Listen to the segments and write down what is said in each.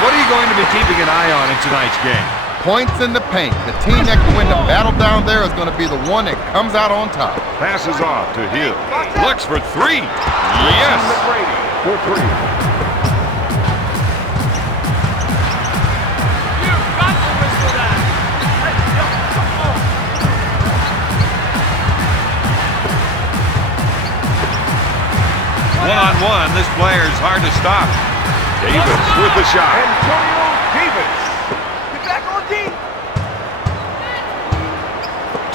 what are you going to be keeping an eye on in tonight's game? Points in the paint. The team that can win the battle down there is going to be the one that comes out on top. Passes off to Hill. Looks for three. Yes. For three. One-on-one, this player's hard to stop. Davis with the shot. Antonio Davis. Get back on D.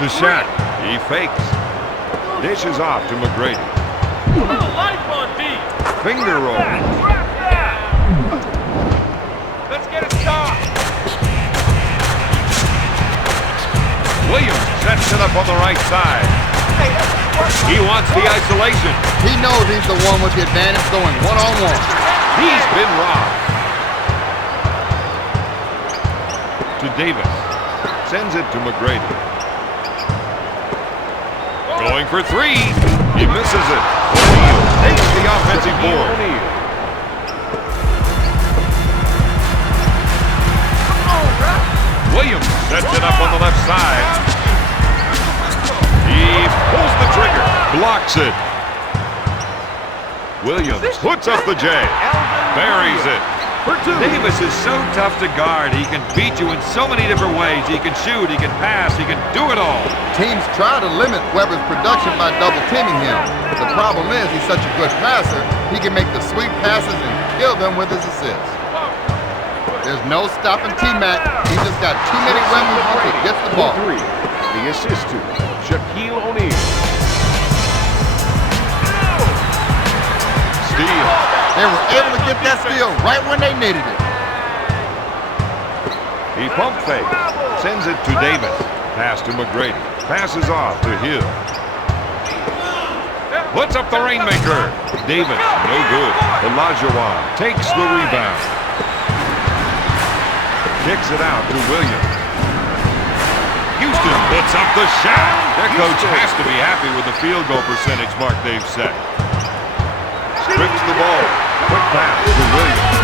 To Shaq. He fakes. Dishes off to McGrady. Life on D. Finger roll. Let's get it stopped. Williams sets it up on the right side. He wants the isolation. He knows he's the one with the advantage going one-on-one. He's been robbed. To Davis. Sends it to McGrady. Going for three. He misses it. O'Neal takes the offensive board. Williams sets it up on the left side. He pulls the trigger. Blocks it. Williams puts up the J. Buries it. Davis is so tough to guard. He can beat you in so many different ways. He can shoot, he can pass, he can do it all. Teams try to limit Weber's production by double-teaming him. The problem is he's such a good passer, he can make the sweet passes and kill them with his assists. There's no stopping T-Mac. He's just got too many weapons once he gets the ball. The assist to Shaquille O'Neal. Steal. They were able to get that steal right when they needed it. He pump fakes. Sends it to Davis. Pass to McGrady. Passes off to Hill. Puts up the rainmaker. Davis, no good. Olajuwon takes the rebound. Kicks it out to Williams. Houston puts up the shot. Their coach has to be happy with the field goal percentage mark they've set. Strips the ball. Quick pass to Williams.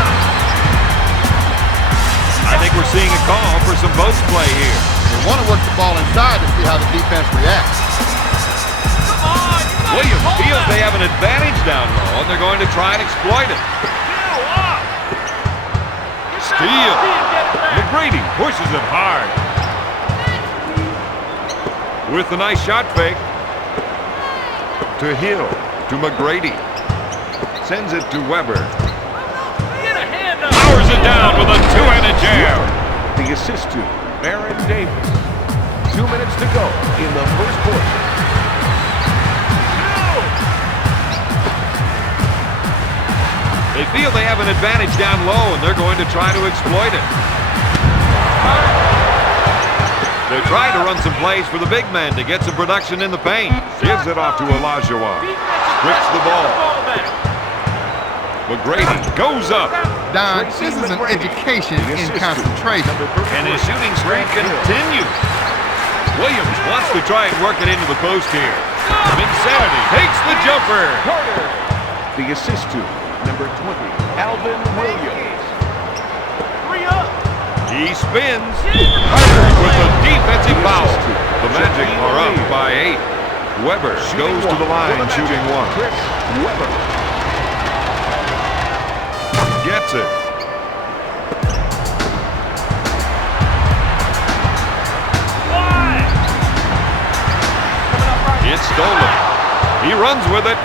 I think we're seeing a call for some post play here. They want to work the ball inside to see how the defense reacts. Williams feels they have an advantage down low, and they're going to try and exploit it. Steal. McGrady pushes it hard. With a nice shot fake. To Hill. To McGrady. Sends it to Weber. Powers it down with a two-handed jam. The assist to Baron Davis. 2 minutes to go in the first quarter. They feel they have an advantage down low, and they're going to try to exploit it. They're trying to run some plays for the big man to get some production in the paint. Gives it off to Olajuwon. Strips the ball. McGrady goes up. Don, this is an education in concentration. And his shooting streak continues. Williams wants to try and work it into the post here. Insanity takes the jumper. The assist to number 20, Alvin Williams. He spins. Carter with a defensive foul. The Magic are up by 8. Weber goes to the line, shooting one. Weber gets it. It's stolen. He runs with it.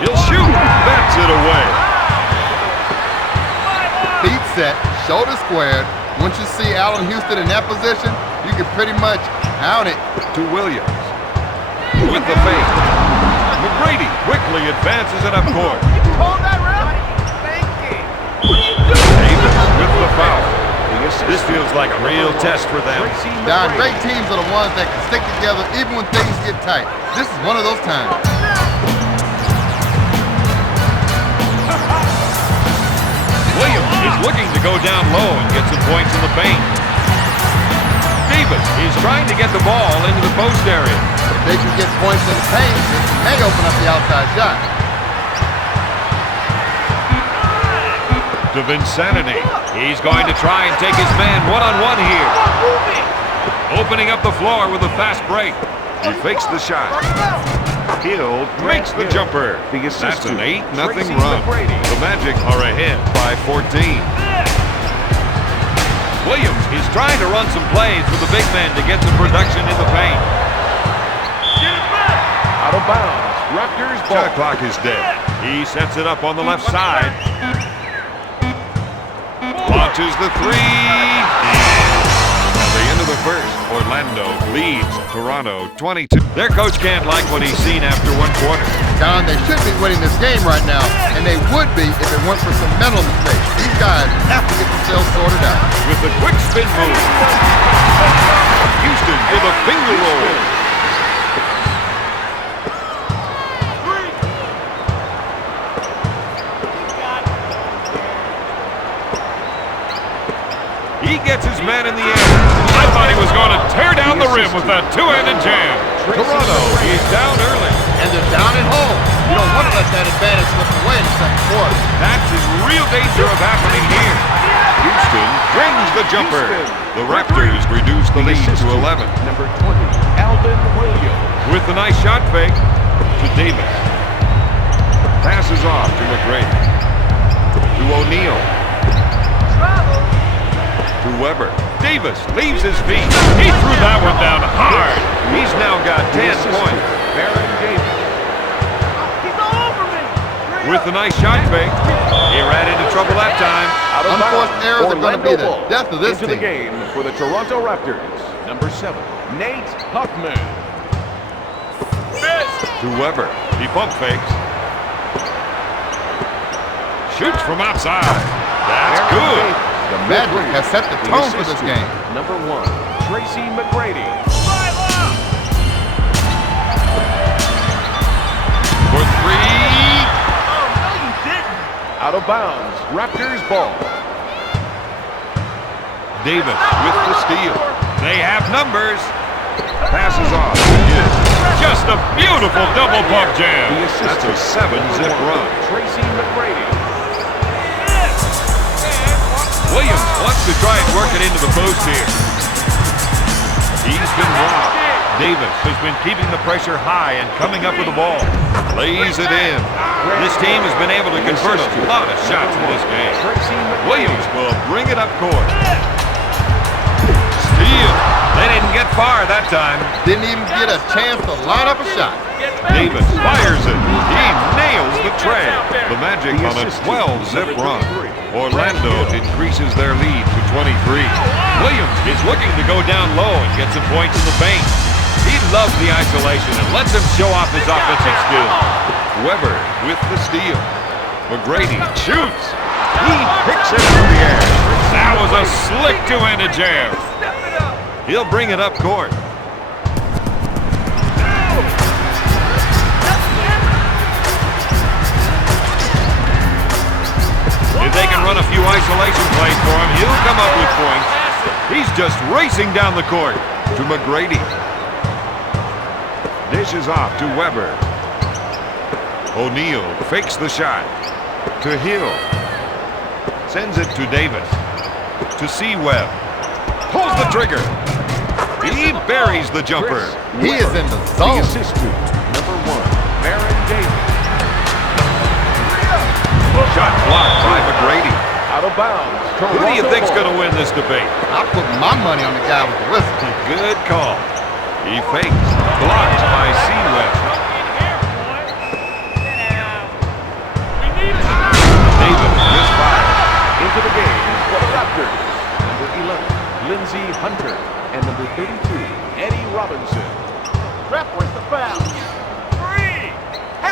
He'll shoot. Bats it away. Feet set, shoulder squared. Once you see Allen Houston in that position, you can pretty much count it. To Williams. With the fake. McGrady quickly advances it up court. Davis with the foul. This feels like a real test for them. Don, great teams are the ones that can stick together even when things get tight. This is one of those times. Williams is looking to go down low and get some points in the paint. Davis is trying to get the ball into the post area. If they can get points in the paint, it may open up the outside shot. To Vincenity. He's going to try and take his man one-on-one here. Opening up the floor with a fast break. He fakes the shot. Hill makes the jumper. That's an 8-0 run. The Magic are ahead by 14. Williams is trying to run some plays for the big man to get some production in the paint. Out of bounds. Raptors ball. Shot clock is dead. He sets it up on the left side. Launches the three. At the end of the first, Orlando leads Toronto 22. Their coach can't like what he's seen after one quarter. Don, they should be winning this game right now, and they would be if it weren't for some mental mistakes. These guys have to get themselves sorted out. With the quick spin move. Houston with a finger roll. He gets his man in the air. I thought he was going to tear down the rim with that two-handed jam. Toronto is down early. And they're down at home. You don't want to let that advantage slip away in the second quarter. That's in real danger of happening here. Houston brings the jumper. The Raptors reduce the lead to 11. Number 20, Alvin Williams. With the nice shot fake to Davis. Passes off to McGrady. To O'Neal. To Weber. Davis leaves his feet. He threw that one down hard. He's now got 10 points. With the nice shot fake, he ran into trouble that time. Unforced errors are going to be the death of this into team. the game for the Toronto Raptors. Number 7, Nate Huffman. To Weber. He pump fakes. Shoots from outside. That's good. The Magic has set the tone for this game. Number 1, Tracy McGrady. For three. Out of bounds. Raptors ball. Davis with the steal. They have numbers. Passes off. Yes. Just a beautiful double pump jam. That's a 7-zip run. Tracy McGrady. Williams wants to try and work it into the post here. He's been robbed. Davis has been keeping the pressure high and coming up with the ball. Lays it in. This team has been able to convert a lot of shots in this game. Williams will bring it up court. Steal. They didn't get far that time. Didn't even get a chance to line up a shot. Davis fires it. He nails the tray. The Magic on a 12-zip run. Orlando increases their lead to 23. Williams is looking to go down low and get some points in the paint. He loves the isolation and lets him show off his offensive skills. Weber with the steal. McGrady shoots. He picks it from the air. That was a slick two-handed jam. He'll bring it up court. If they can run a few isolation plays for him, he'll come up with points. He's just racing down the court to McGrady. Dishes off to Weber. O'Neal fakes the shot to Hill. Sends it to Davis. To C-Webb. Pulls the trigger. He buries the jumper. He is in the zone. The assist to number 1, Baron Davis. Shot blocked by McGrady. Out of bounds. Who do you think's going to win this debate? I'll put my money on the guy with the whistle. Good call. He fakes. Blocked by C-Webb. Davis misfires. Into the game for the Raptors. Number 11, Lindsey Hunter. And number 32, Eddie Robinson. Rep, where's the foul?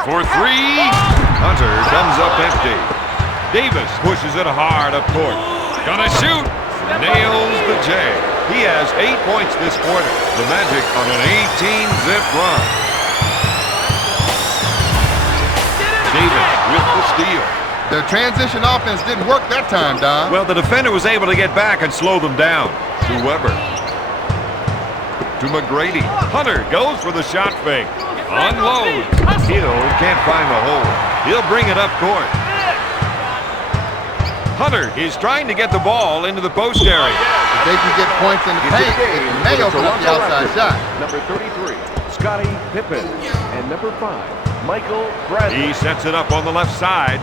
For three. Hunter comes up empty. Davis pushes it hard up court. Gonna shoot. Nails the J. He has 8 points this quarter. The Magic on an 18-zip run. Davis with the steal. Their transition offense didn't work that time, Don. Well, the defender was able to get back and slow them down. To Weber. To McGrady. Hunter goes for the shot fake. Unload. Hill can't find the hole. He'll bring it up court. Hunter is trying to get the ball into the post area. If they can get points in the paint, it may open up the outside shot. Number 33, Scottie Pippen. And number 5, Michael Bradley. He sets it up on the left side.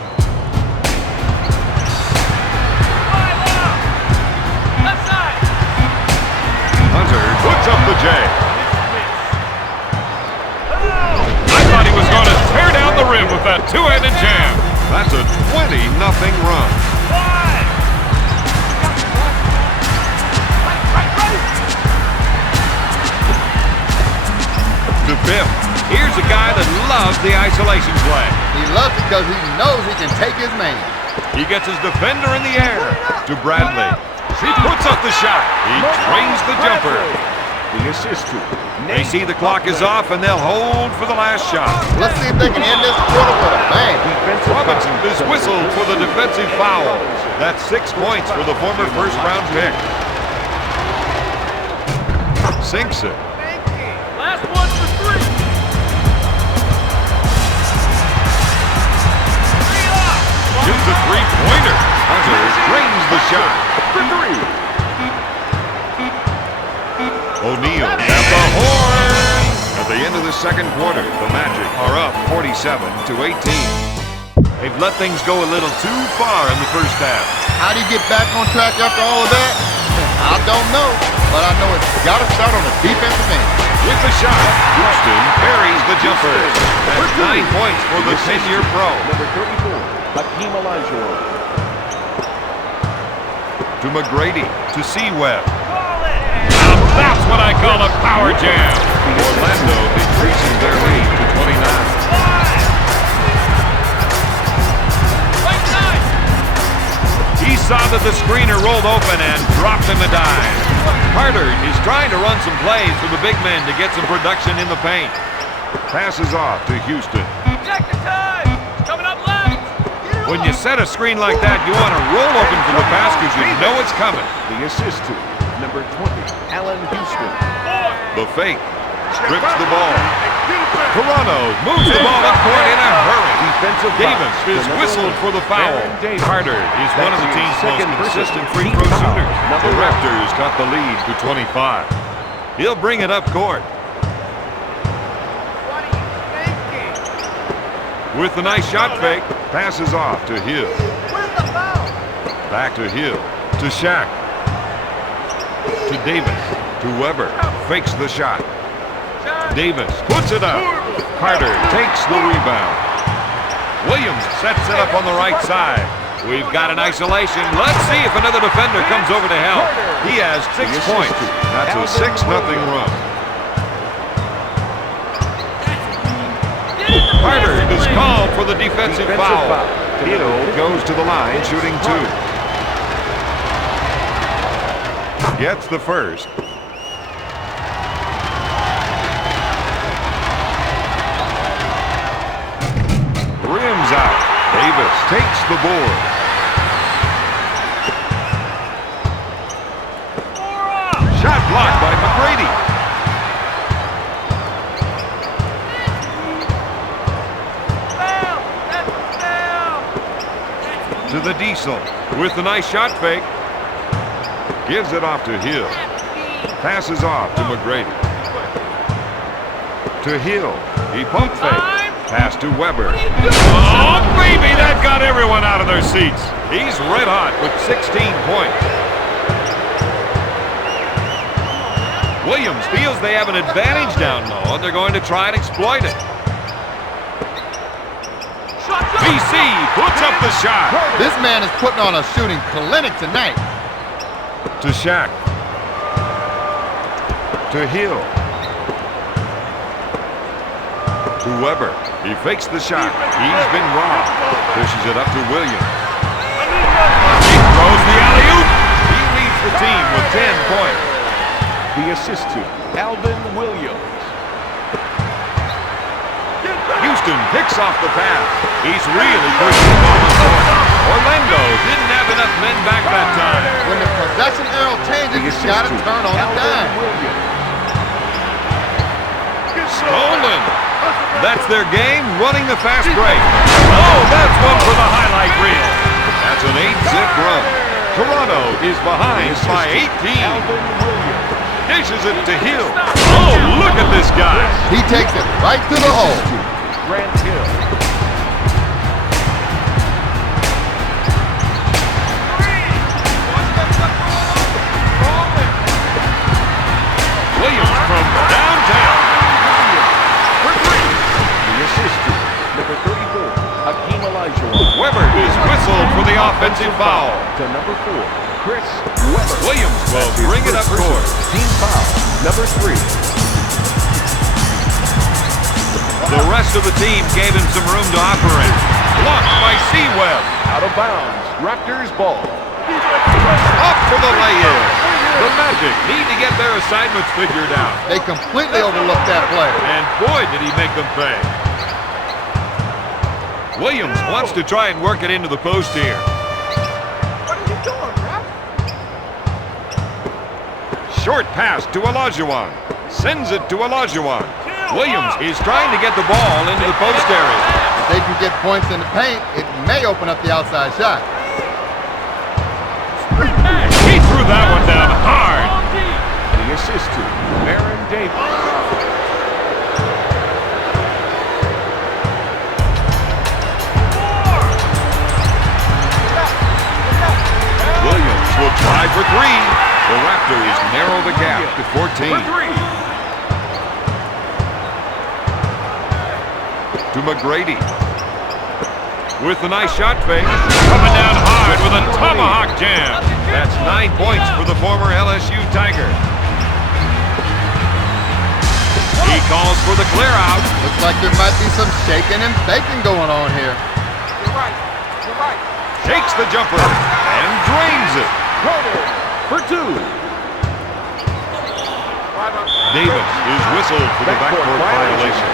Left side. Hunter puts up the J. I thought he was going to tear down the rim with that two-handed jam. That's a 20-0 run. To Biff. Here's a guy that loves the isolation play. He loves it because he knows he can take his man. He gets his defender in the air. To Bradley. He puts up the shot. He drains the jumper. The assist to They see the clock is off and they'll hold for the last shot. Let's see if they can end this quarter with a bang. Robinson is whistled for the defensive foul. That's 6 points for the former first-round pick. Sinks it. Last one for 3. 3 up. Shoots a three-pointer. Hunter drains the shot. for 3. O'Neal at the horn. At the end of the second quarter, the Magic are up 47-18. They've let things go a little too far in the first half. How do you get back on track after all of that? I don't know, but I know it's got to start on the defensive end. With the shot, Houston parries the jumper. That's 9 points for the 10-year pro. Number 34, Hakeem Olajuwon. To McGrady, to Seaweb. Now that's what I call a power jam. Orlando increases their lead to 29. He saw that the screener rolled open and dropped him a dime. Carter is trying to run some plays for the big men to get some production in the paint. Passes off to Houston. Check the time. Coming up left. When you set a screen like that, you want to roll open for the pass because you know it's coming. The assist to number 20, Allen Houston. The fake. Strips the ball. Toronto moves the ball up court in a hurry. Defensive Davis foul. is whistled for the foul. Carter is one of the team's most consistent free throw shooters. The Raptors got the lead to 25. He'll bring it up court. What are you thinking? With the nice shot fake, passes off to Hill. Where's the foul? Back to Hill. To Shaq. To Davis. To Weber. Fakes the shot. Davis puts it up. Carter takes the rebound. Williams sets it up on the right side. We've got an isolation. Let's see if another defender comes over to help. He has 6 points. That's a 6-0 run. Carter is called for the defensive foul. Hill goes to the line, shooting 2. Gets the first. Rims out. Davis takes the board. Shot blocked by McGrady. Foul. That's a foul. To the Diesel with the nice shot fake. Gives it off to Hill. Passes off to McGrady. To Hill. He pump fake. Pass to Weber. Oh, baby, that got everyone out of their seats. He's red hot with 16 points. Williams feels they have an advantage down low, and they're going to try and exploit it. BC puts up the shot. This man is putting on a shooting clinic tonight. To Shaq. To Hill. To Weber. He fakes the shot. He's been robbed. Pushes it up to Williams. He throws the alley-oop. He leads the team with 10 points. The assist to Alvin Williams. Houston picks off the pass. He's really pushing the ball up court. Orlando didn't have enough men back that time. When the possession arrow changes, you got to turn on a dime. Stolen. That's their game, running the fast break. Oh, that's one for the highlight reel. That's It's an 8-zip run. Toronto is behind by 18. Dishes it to Hill. Oh, look at this guy. He takes it right to the hole. Grant Hill. Williams from downtown. For three. The assist to number 34, Hakeem Olajuwon. Weber is whistled for the offensive foul. To number 4, Chris Weber. Williams will bring it up court. Team foul, number 3. The rest of the team gave him some room to operate. Blocked by Sewell. Out of bounds, Raptors ball. Up for the lay-in. The Magic need to get their assignments figured out. They completely overlooked that play. And boy, did he make them pay. Williams wants to try and work it into the post here. What are you doing, Rap? Short pass to Olajuwon. Sends it to Olajuwon. Williams is trying to get the ball into the post area. If they can get points in the paint, it may open up the outside shot. He threw that one down hard. The assist to Aaron Davis. Williams will try for three. The Raptors narrow the gap to 14. To McGrady. With a nice shot fake. Coming down hard with a tomahawk jam. That's 9 points for the former LSU Tiger. He calls for the clear out. Looks like there might be some shaking and baking going on here. You're right. You're right. Takes the jumper and drains it. For 2. Davis is whistled for the backcourt violation.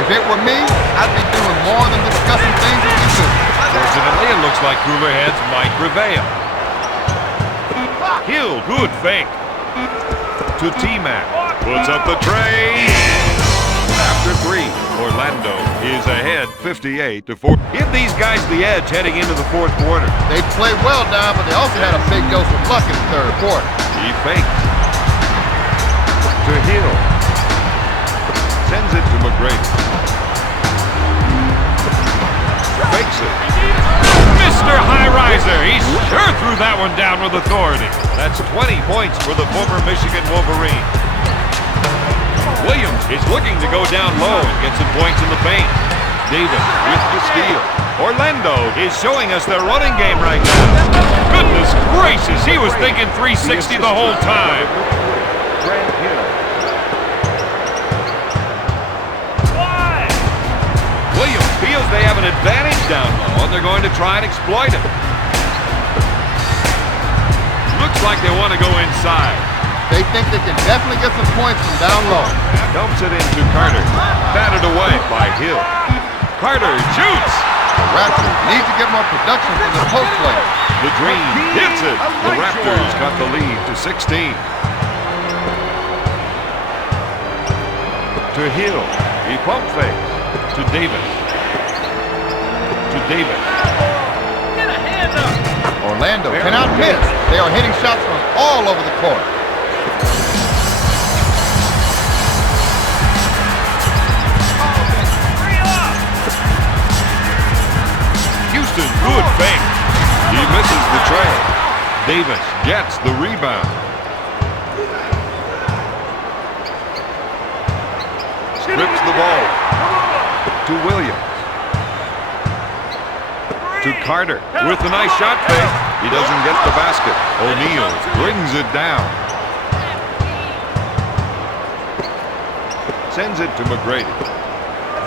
If it were me, I'd be doing more than discussing things with you two. Fortunately, it looks like cooler heads might prevail. Hill, good fake. To T-Mac. Puts up the tray. After 3, Orlando is ahead 58-4. Give these guys the edge heading into the fourth quarter. They played well, Don, but they also had a big dose of luck in the third quarter. He fakes. To Hill. Sends it to McGrady. Fakes it. Mr. High Riser. He sure threw that one down with authority. That's 20 points for the former Michigan Wolverine. Williams is looking to go down low and get some points in the paint. Davis with the steal. Orlando is showing us their running game right now. Goodness gracious, he was thinking 360 the whole time. Grant Hill. Williams feels they have an advantage down low, and they're going to try and exploit it. Looks like they want to go inside. They think they can definitely get some points from down low. Dumps it into Carter. Batted away by Hill. Carter shoots. The Raptors need to get more production from the post play. The Dream hits it. The Raptors got the lead to 16. To Hill. He pump fakes. To Davis. To Davis. Get a hand up. Orlando cannot miss. They are hitting shots from all over the court. Houston, good fake. He misses the trail. Davis gets the rebound. Strips the ball. To Williams. To Carter with a nice shot fake. He doesn't get the basket. O'Neal brings it down. Sends it to McGrady.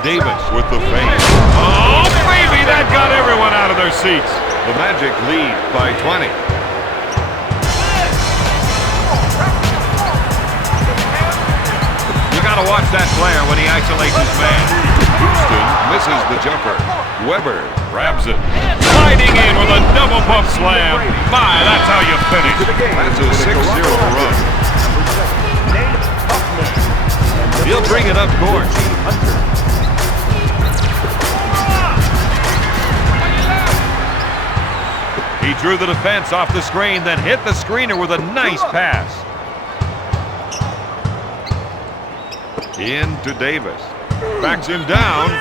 Davis with the fake. Oh, baby, that got everyone out of their seats. The Magic lead by 20. You gotta watch that player when he isolates his man. Houston misses the jumper. Weber grabs it. Sliding in with a double pump slam. My, that's how you finish. That's a 6-0 run. He'll bring it up court. He drew the defense off the screen, then hit the screener with a nice pass. In to Davis. Backs him down.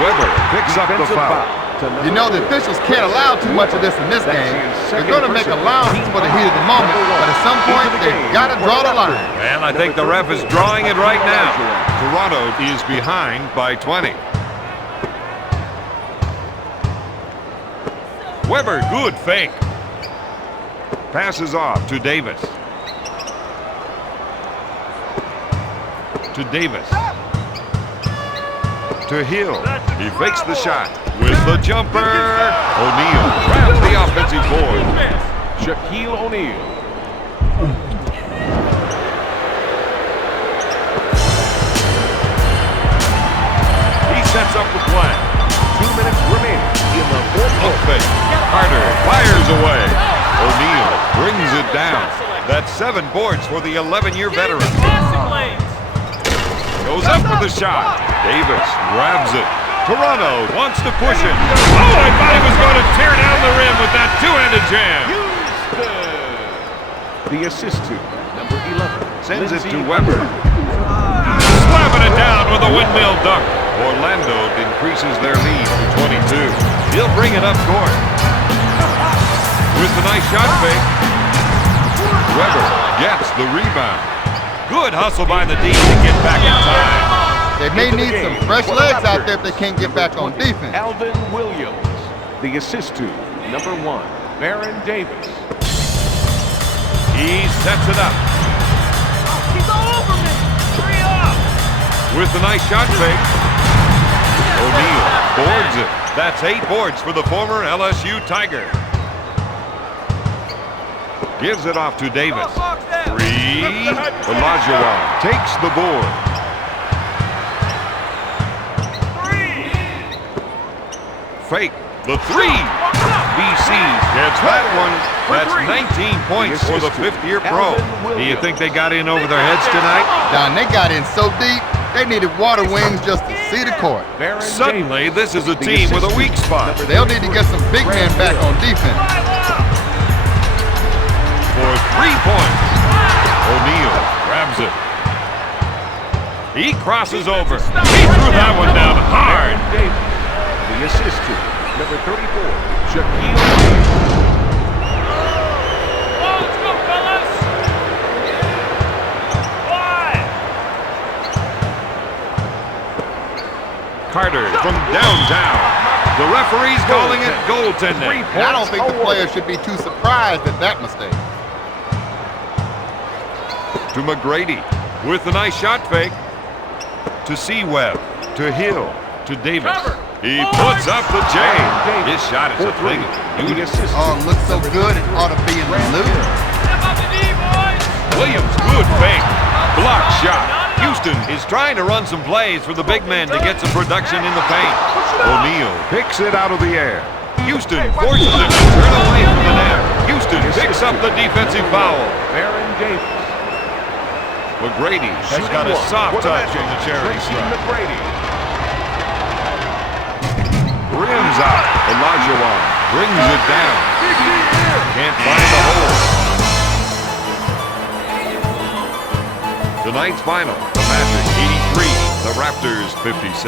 Weber picks up the Defensive foul. to number You know, the 2. officials can't allow too much of this in this That's game. his They're second going to make personal allowances team for the heat of the foul. moment, Number 1. but at some point, Into the they've game. got to draw the line. And I think the ref is drawing it right now. Toronto is behind by 20. Weber, good fake. Passes off to Davis. To Davis. To Hill. He fakes the shot with the jumper. O'Neal grabs the offensive board. Shaquille O'Neal. He sets up the play. 2 minutes remaining in the fourth Look quarter. fake. Carter fires away. O'Neal brings it down. That's 7 boards for the 11-year veteran. Passing lanes. Goes up with the shot. Davis grabs it. Toronto wants to push it. Oh, I thought he was going to tear down the rim with that two-handed jam. The assist to number 11. Sends it Lindsey to Weber. Slapping it down with a windmill dunk. Orlando increases their lead to 22. He'll bring it up court. With the nice shot fake. Weber gets the rebound. Good hustle by the D to get back in time. They may Into the need some game fresh for the legs out Raptors. there if they can't get back on Number 20, defense. Alvin Williams. The assist to number 1. Baron Davis. He sets it up. He's all over me. 3 up. With the nice shot fake. O'Neal boards it. That's 8 boards for the former LSU Tiger. Gives it off to Davis. 3. Olajuwon takes the board. 3. Fake. The 3. BC gets that one. That's 19 points for the 5th-year pro. Do you think they got in over their heads tonight? Don, they got in so deep, they needed water wings just to see the court. Baron Suddenly, Davis. this is a The team with a assist weak to spot. number They'll need to get some big men back on defense. For 3 points. O'Neal grabs it. He crosses over. He threw that one down hard. Baron Davis. The assist to number 34. Shaquille O'Neal. Let's go, fellas. 5. Carter from downtown. The referee's calling it goaltending. And I don't think the players should be too surprised at that mistake. To McGrady with the nice shot fake. To Seaweb. To Hill. To Davis. He puts up the J. His shot is a thing. The assist Oh, it looks so good, it ought to be in the loop. Step up the D, boys. Williams, good fake. Block shot. Houston is trying to run some plays for the big men to get some production in the paint. O'Neal picks it out of the air. Houston forces him to turn away from the net. Houston picks up the defensive foul. Baron Davis. McGrady has got a soft touch on the charity Tracy stripe. McGrady. Rims out. Olajuwon brings it down. Can't find the hole. Tonight's final, the Magic 83, the Raptors 56.